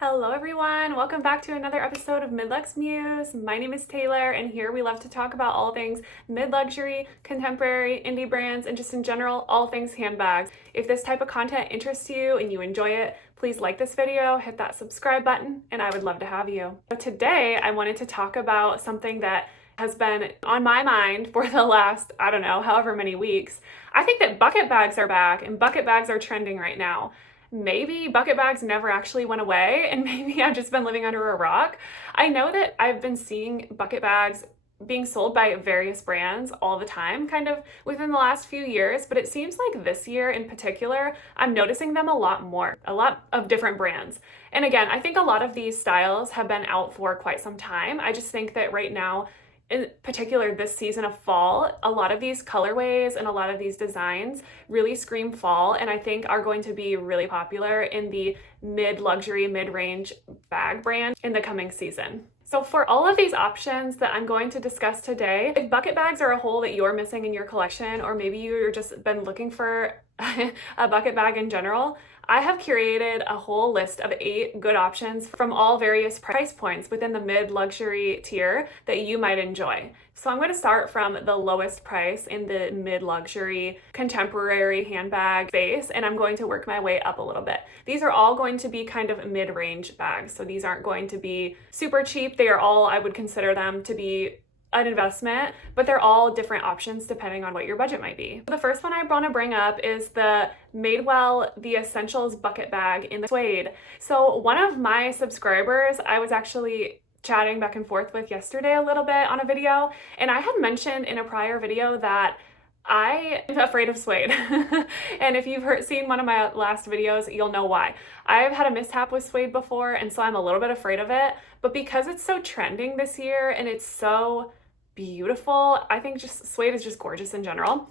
Hello everyone, welcome back to another episode of Mid-Lux Muse. My name is Taylor and here we love to talk about all things mid-luxury, contemporary, indie brands, and just in general, all things handbags. If this type of content interests you and you enjoy it, please like this video, hit that subscribe button, and I would love to have you. So today I wanted to talk about something that has been on my mind for the last, I don't know, however many weeks. I think that bucket bags are back and bucket bags are trending right now. Maybe bucket bags never actually went away and maybe I've just been living under a rock. I know that I've been seeing bucket bags being sold by various brands all the time, kind of within the last few years, but it seems like this year in particular, I'm noticing them a lot more, a lot of different brands. And again, I think a lot of these styles have been out for quite some time. I just think that right now, in particular this season of fall, a lot of these colorways and a lot of these designs really scream fall and I think are going to be really popular in the mid-luxury, mid-range bag brand in the coming season. So for all of these options that I'm going to discuss today, if bucket bags are a hole that you're missing in your collection, or maybe you've just been looking for a bucket bag in general, I have curated a whole list of 8 good options from all various price points within the mid-luxury tier that you might enjoy. So I'm going to start from the lowest price in the mid-luxury contemporary handbag space, and I'm going to work my way up a little bit. These are all going to be kind of mid-range bags, so these aren't going to be super cheap. They are all, I would consider them to be an investment, but they're all different options depending on what your budget might be. The first one I want to bring up is the Madewell The Essentials bucket bag in the suede. So one of my subscribers, I was actually chatting back and forth with yesterday a little bit on a video, and I had mentioned in a prior video that I am afraid of suede. And if you've seen one of my last videos, you'll know why. I've had a mishap with suede before, and so I'm a little bit afraid of it, but because it's so trending this year and it's so beautiful, I think just suede is just gorgeous in general.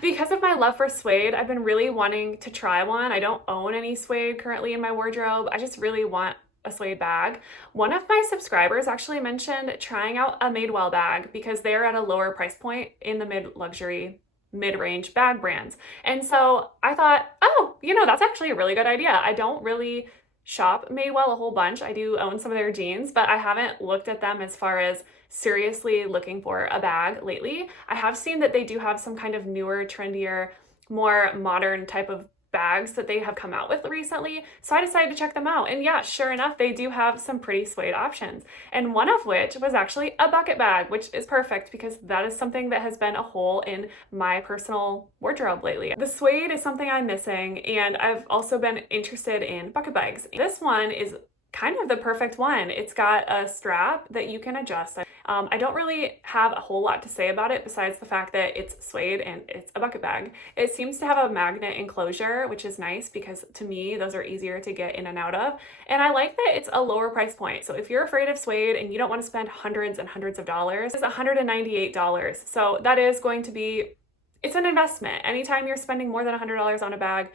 Because of my love for suede, I've been really wanting to try one. I don't own any suede currently in my wardrobe. I just really want a suede bag. One of my subscribers actually mentioned trying out a Madewell bag because they're at a lower price point in the mid-luxury, mid-range bag brands. And so I thought, oh, that's actually a really good idea. I don't really shop Madewell a whole bunch. I do own some of their jeans, but I haven't looked at them as far as seriously looking for a bag lately. I have seen that they do have some kind of newer, trendier, more modern type of bags that they have come out with recently, so I decided to check them out. And yeah, sure enough, they do have some pretty suede options, and one of which was actually a bucket bag, which is perfect because that is something that has been a hole in my personal wardrobe lately. The suede is something I'm missing, and I've also been interested in bucket bags. This one is kind of the perfect one. It's got a strap that you can adjust. I don't really have a whole lot to say about it besides the fact that it's suede and it's a bucket bag. It seems to have a magnet enclosure, which is nice because to me, those are easier to get in and out of. And I like that it's a lower price point. So if you're afraid of suede and you don't want to spend hundreds and hundreds of dollars, it's $198. So that is going to be, it's an investment. Anytime you're spending more than $100 on a bag,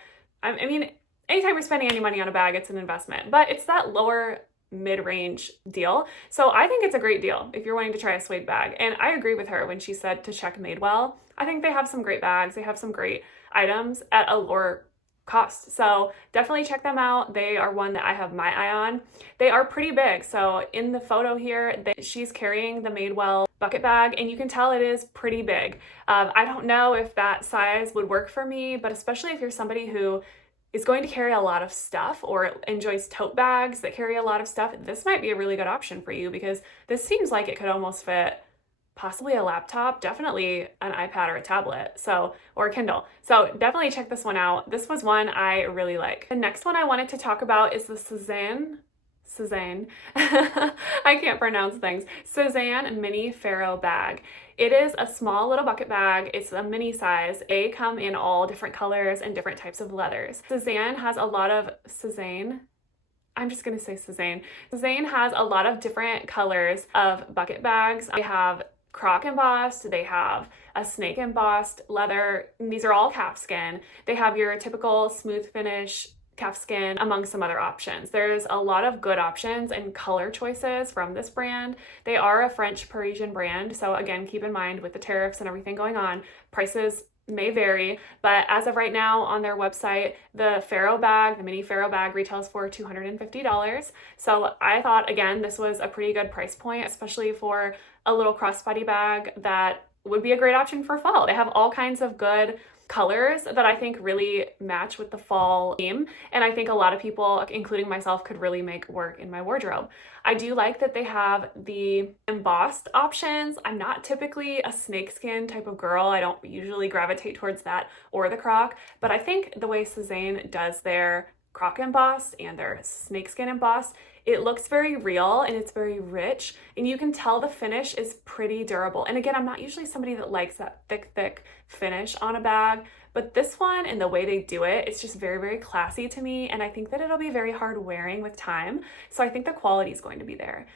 anytime you're spending any money on a bag, it's an investment, but it's that lower mid-range deal. So I think it's a great deal if you're wanting to try a suede bag. And I agree with her when she said to check Madewell. I think they have some great bags. They have some great items at a lower cost. So definitely check them out. They are one that I have my eye on. They are pretty big. So in the photo here, she's carrying the Madewell bucket bag and you can tell it is pretty big. I don't know if that size would work for me, but especially if you're somebody who is going to carry a lot of stuff or enjoys tote bags that carry a lot of stuff, this might be a really good option for you because this seems like it could almost fit possibly a laptop, definitely an iPad or a tablet, or a Kindle. So definitely check this one out. This was one I really like. The next one I wanted to talk about is the Sésane, I can't pronounce things, Sésane mini pharaoh bag. It is a small little bucket bag. It's a mini size. They come in all different colors and different types of leathers. Sésane has a lot of, I'm just gonna say Sésane. Sésane has a lot of different colors of bucket bags. They have croc embossed, they have a snake embossed leather, and these are all calfskin. They have your typical smooth finish calfskin, among some other options. There's a lot of good options and color choices from this brand. They are a French Parisian brand, so again, keep in mind with the tariffs and everything going on, prices may vary, but as of right now on their website, the pharaoh bag, the mini pharaoh bag retails for $250. So I thought, again, this was a pretty good price point, especially for a little crossbody bag that would be a great option for fall. They have all kinds of good colors that I think really match with the fall theme, and I think a lot of people, including myself, could really make work in my wardrobe. I do like that they have the embossed options. I'm not typically a snakeskin type of girl. I don't usually gravitate towards that or the croc, but I think the way Sésane does their croc embossed and their snakeskin embossed, it looks very real and it's very rich, and you can tell the finish is pretty durable. And again, I'm not usually somebody that likes that thick finish on a bag, but this one and the way they do it, it's just very classy to me, and I think that it'll be very hard wearing with time. So I think the quality is going to be there.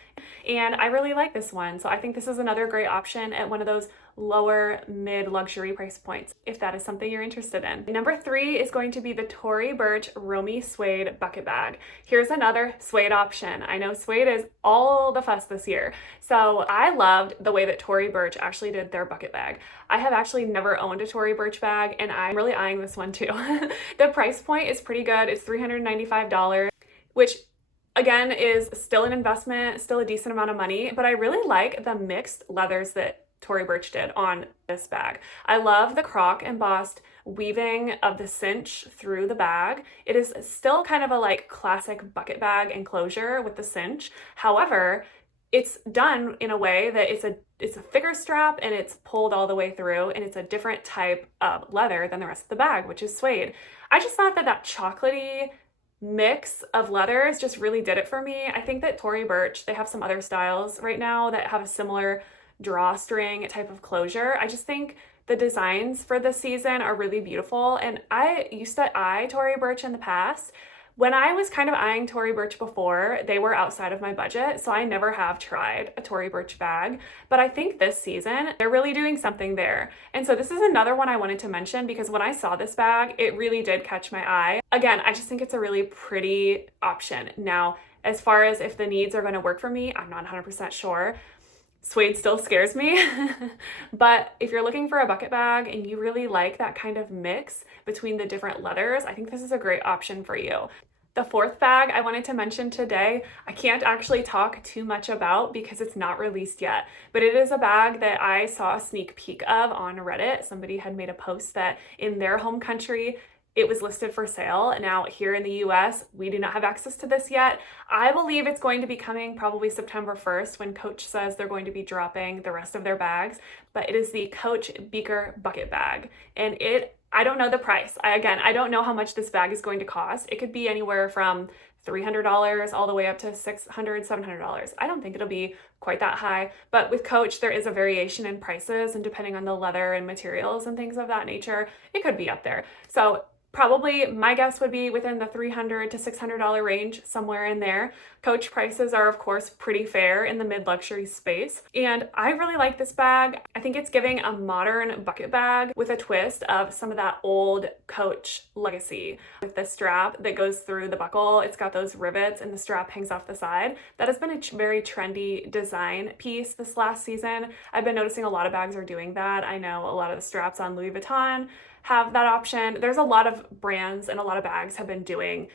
And I really like this one. So I think this is another great option at one of those lower mid luxury price points, if that is something you're interested in. Number 3 is going to be the Tory Burch Romy Suede Bucket Bag. Here's another suede option. I know suede is all the fuss this year. So I loved the way that Tory Burch actually did their bucket bag. I have actually never owned a Tory Burch bag, and I'm really eyeing this one too. The price point is pretty good. It's $395, which again is still an investment, still a decent amount of money, but I really like the mixed leathers that Tory Burch did on this bag. I love the croc embossed weaving of the cinch through the bag. It is still kind of a like classic bucket bag enclosure with the cinch. However, it's done in a way that it's a thicker strap and it's pulled all the way through, and it's a different type of leather than the rest of the bag, which is suede. I just thought that chocolatey mix of leathers just really did it for me. I think that Tory Burch, they have some other styles right now that have a similar drawstring type of closure. I just think the designs for this season are really beautiful, and I used to eye Tory Burch in the past. When I was kind of eyeing Tory Burch before, they were outside of my budget, so I never have tried a Tory Burch bag, but I think this season they're really doing something there. And so this is another one I wanted to mention because when I saw this bag, it really did catch my eye. Again, I just think it's a really pretty option. Now, as far as if the needs are going to work for me, I'm not 100% sure. Suede still scares me, but if you're looking for a bucket bag and you really like that kind of mix between the different leathers, I think this is a great option for you. The 4th bag I wanted to mention today, I can't actually talk too much about because it's not released yet, but it is a bag that I saw a sneak peek of on Reddit. Somebody had made a post that in their home country, it was listed for sale. Now here in the US, we do not have access to this yet. I believe it's going to be coming probably September 1st when Coach says they're going to be dropping the rest of their bags, but it is the Coach Beaker Bucket Bag. And I don't know the price. I don't know how much this bag is going to cost. It could be anywhere from $300 all the way up to $600, $700. I don't think it'll be quite that high, but with Coach, there is a variation in prices, and depending on the leather and materials and things of that nature, it could be up there. So probably my guess would be within the $300 to $600 range, somewhere in there. Coach prices are of course pretty fair in the mid-luxury space, and I really like this bag. I think it's giving a modern bucket bag with a twist of some of that old Coach legacy. With the strap that goes through the buckle, it's got those rivets and the strap hangs off the side. That has been a very trendy design piece this last season. I've been noticing a lot of bags are doing that. I know a lot of the straps on Louis Vuitton have that option. There's a lot of brands and a lot of bags have been doing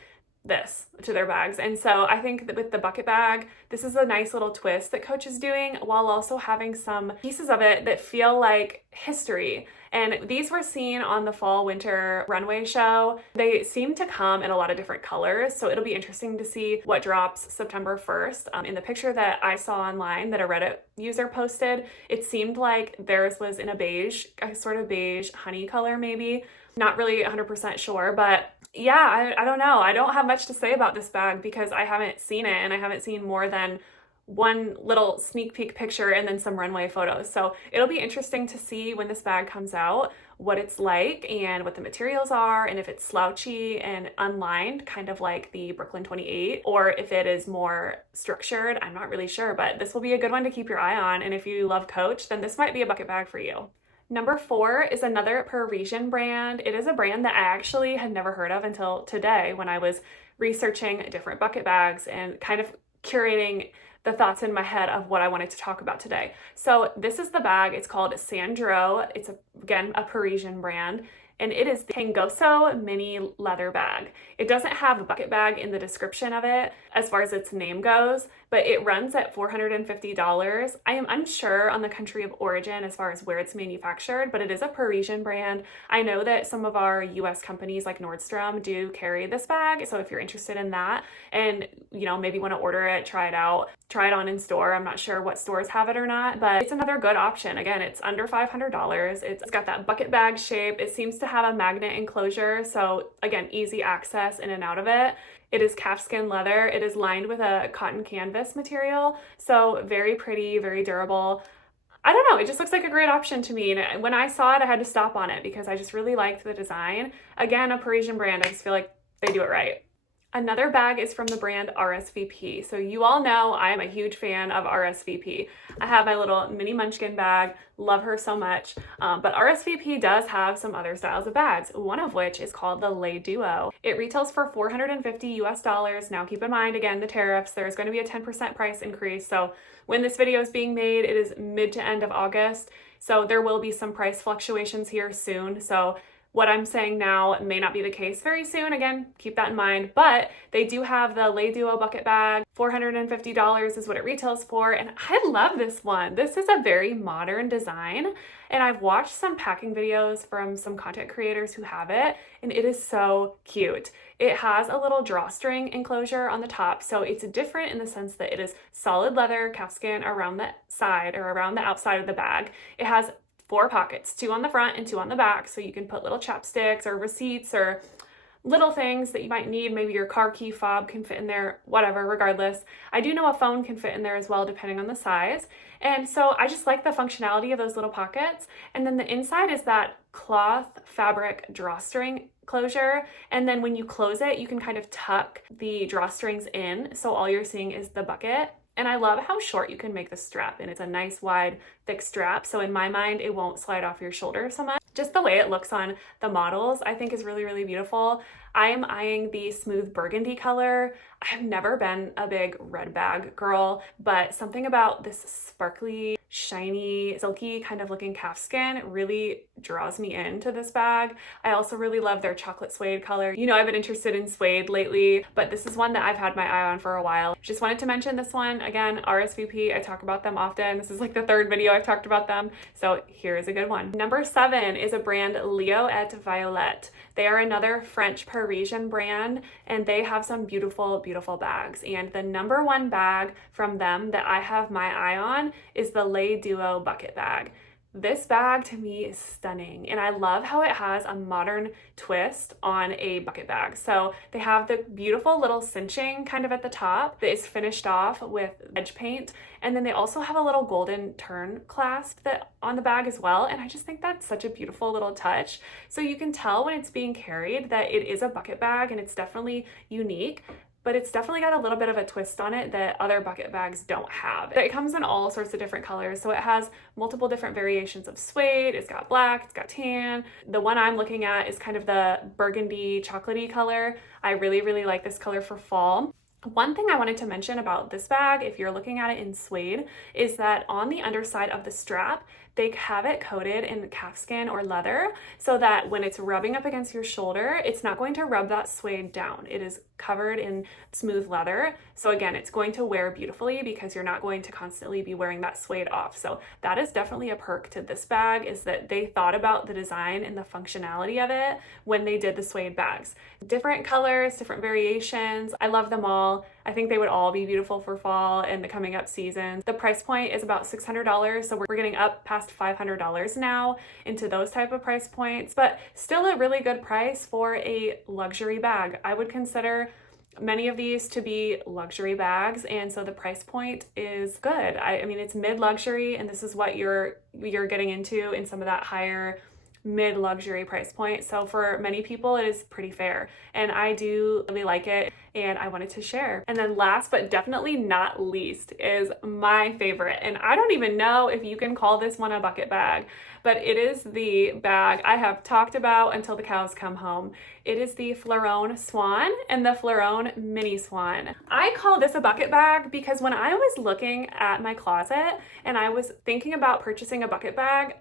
this to their bags. And so I think that with the bucket bag, this is a nice little twist that Coach is doing while also having some pieces of it that feel like history. And these were seen on the fall winter runway show. They seem to come in a lot of different colors, so it'll be interesting to see what drops September 1st. In the picture that I saw online that a Reddit user posted, it seemed like theirs was in a sort of beige honey color maybe. Not really 100% sure, but yeah, I don't know. I don't have much to say about this bag because I haven't seen it, and I haven't seen more than one little sneak peek picture and then some runway photos. So it'll be interesting to see when this bag comes out, what it's like and what the materials are, and if it's slouchy and unlined, kind of like the Brooklyn 28, or if it is more structured. I'm not really sure, but this will be a good one to keep your eye on. And if you love Coach, then this might be a bucket bag for you. Number 4 is another Parisian brand. It is a brand that I actually had never heard of until today when I was researching different bucket bags and kind of curating the thoughts in my head of what I wanted to talk about today. So this is the bag. It's called Sandro. It's again a Parisian brand, and it is the panagoso mini leather bag. It doesn't have a bucket bag in the description of it as far as its name goes, but it runs at $450. I am unsure on the country of origin as far as where it's manufactured, but it is a Parisian brand. I know that some of our US companies like Nordstrom do carry this bag, so if you're interested in that and maybe want to order it, try it out, try it on in store. I'm not sure what stores have it or not, but it's another good option. Again, it's under $500. It's got that bucket bag shape. It seems to have a magnet enclosure, so again, easy access in and out of it. It is calfskin leather. It is lined with a cotton canvas material, so very pretty, very durable. I don't know, it just looks like a great option to me. And when I saw it, I had to stop on it because I just really liked the design. Again, a Parisian brand, I just feel like they do it right. Another bag is from the brand RSVP. So you all know I am a huge fan of RSVP. I have my little mini munchkin bag, love her so much. But RSVP does have some other styles of bags, one of which is called the Lay Duo. It retails for $450 US. Now keep in mind, again, the tariffs, there's going to be a 10% price increase. So when this video is being made, it is mid to end of August. So there will be some price fluctuations here soon. So what I'm saying now may not be the case very soon. Again, keep that in mind. But they do have the Lay Duo bucket bag. $450 is what it retails for. And I love this one. This is a very modern design. And I've watched some packing videos from some content creators who have it, and it is so cute. It has a little drawstring enclosure on the top, so it's different in the sense that it is solid leather calfskin around the side or around the outside of the bag. It has 4 pockets, 2 on the front and 2 on the back, so you can put little chapsticks or receipts or little things that you might need. Maybe your car key fob can fit in there, whatever, regardless. I do know a phone can fit in there as well, depending on the size. And so I just like the functionality of those little pockets. And then the inside is that cloth fabric drawstring closure. And then when you close it, you can kind of tuck the drawstrings in, so all you're seeing is the bucket. And I love how short you can make the strap, and it's a nice wide thick strap, so in my mind it won't slide off your shoulder so much. Just the way it looks on the models I think is really, really beautiful. I am eyeing the smooth burgundy color. I've never been a big red bag girl, but something about this sparkly, shiny, silky kind of looking calfskin really draws me into this bag. I also really love their chocolate suede color. I've been interested in suede lately, but this is one that I've had my eye on for a while. Just wanted to mention this one. Again, RSVP, I talk about them often. This is like the 3rd video I've talked about them, so here's a good one. Number 7 is a brand Leo et Violette. They are another French Parisian brand, and they have some beautiful, beautiful bags. And the number 1 bag from them that I have my eye on is the Lay Duo bucket bag. This bag to me is stunning, and I love how it has a modern twist on a bucket bag. So they have the beautiful little cinching kind of at the top that is finished off with edge paint, and then they also have a little golden turn clasp that on the bag as well, and I just think that's such a beautiful little touch. So you can tell when it's being carried that it is a bucket bag, and it's definitely unique, but it's definitely got a little bit of a twist on it that other bucket bags don't have. It comes in all sorts of different colors, so it has multiple different variations of suede. It's got black, it's got tan. The one I'm looking at is kind of the burgundy chocolatey color. I really, really like this color for fall. One thing I wanted to mention about this bag, if you're looking at it in suede, is that on the underside of the strap, they have it coated in calfskin or leather so that when it's rubbing up against your shoulder, it's not going to rub that suede down. It is covered in smooth leather. So again, it's going to wear beautifully because you're not going to constantly be wearing that suede off. So that is definitely a perk to this bag, is that they thought about the design and the functionality of it when they did the suede bags. Different colors, different variations. I love them all. I think they would all be beautiful for fall and the coming up seasons. The price point is about $600, so we're getting up past $500 now into those type of price points, but still a really good price for a luxury bag. I would consider many of these to be luxury bags, and so the price point is good. I mean, it's mid-luxury, and this is what you're getting into in some of that higher mid-luxury price point. So for many people, it is pretty fair, and I do really like it. and I wanted to share. And then last but definitely not least is my favorite. And I don't even know if you can call this one a bucket bag, but it is the bag I have talked about until the cows come home. It is the Floron Swan and the Floron Mini Swan. I call this a bucket bag because when I was looking at my closet and I was thinking about purchasing a bucket bag,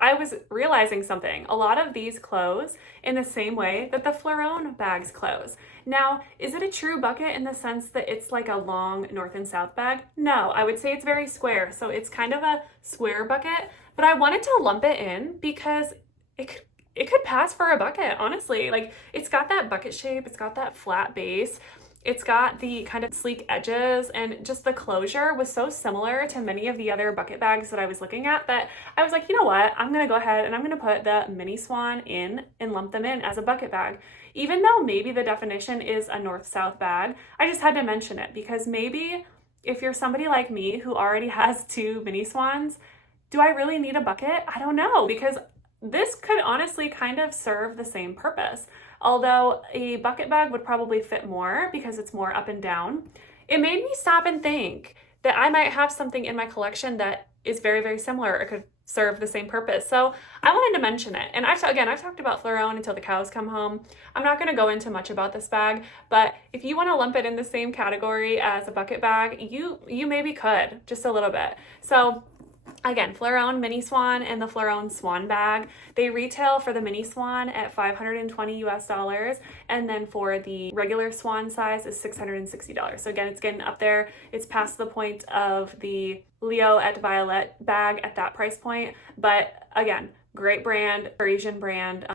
I was realizing something. A lot of these close in the same way that the Floron bags close. Now, is it a true bucket in the sense that it's like a long north and south bag? No, I would say it's very square. So it's kind of a square bucket, but I wanted to lump it in because it could pass for a bucket, honestly. Like, it's got that bucket shape, it's got that flat base. It's got the kind of sleek edges, and just the closure was so similar to many of the other bucket bags that I was looking at that I was like, you know what? I'm gonna go ahead and I'm gonna put the Mini Swan in and lump them in as a bucket bag. Even though maybe the definition is a north-south bag, I just had to mention it because maybe if you're somebody like me who already has 2 Mini Swans, do I really need a bucket? I don't know, because this could honestly kind of serve the same purpose. Although a bucket bag would probably fit more because it's more up and down. It made me stop and think that I might have something in my collection that is very, very similar or could serve the same purpose. So I wanted to mention it. And I've talked about Floron until the cows come home. I'm not going to go into much about this bag, but if you want to lump it in the same category as a bucket bag, you maybe could, just a little bit. So again, Floron Mini Swan and the Floron Swan bag, they retail for the Mini Swan at $520 US, and then for the regular Swan size is $660. So again, it's getting up there. It's past the point of the Leo et Violette bag at that price point. But again, great brand, Parisian brand.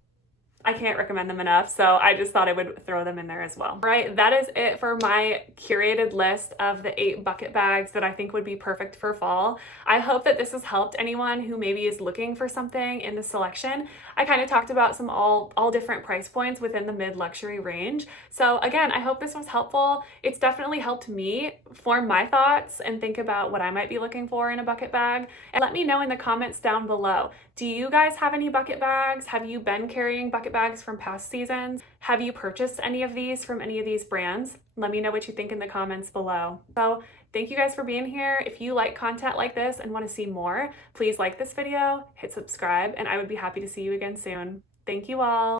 I can't recommend them enough, so I just thought I would throw them in there as well. Right, that is it for my curated list of the 8 bucket bags that I think would be perfect for fall. I hope that this has helped anyone who maybe is looking for something in the selection. I kind of talked about some all different price points within the mid-luxury range. So again, I hope this was helpful. It's definitely helped me form my thoughts and think about what I might be looking for in a bucket bag. And let me know in the comments down below. Do you guys have any bucket bags? Have you been carrying bucket bags from past seasons? Have you purchased any of these from any of these brands? Let me know what you think in the comments below. So thank you guys for being here. If you like content like this and want to see more, please like this video, hit subscribe, and I would be happy to see you again soon. Thank you all.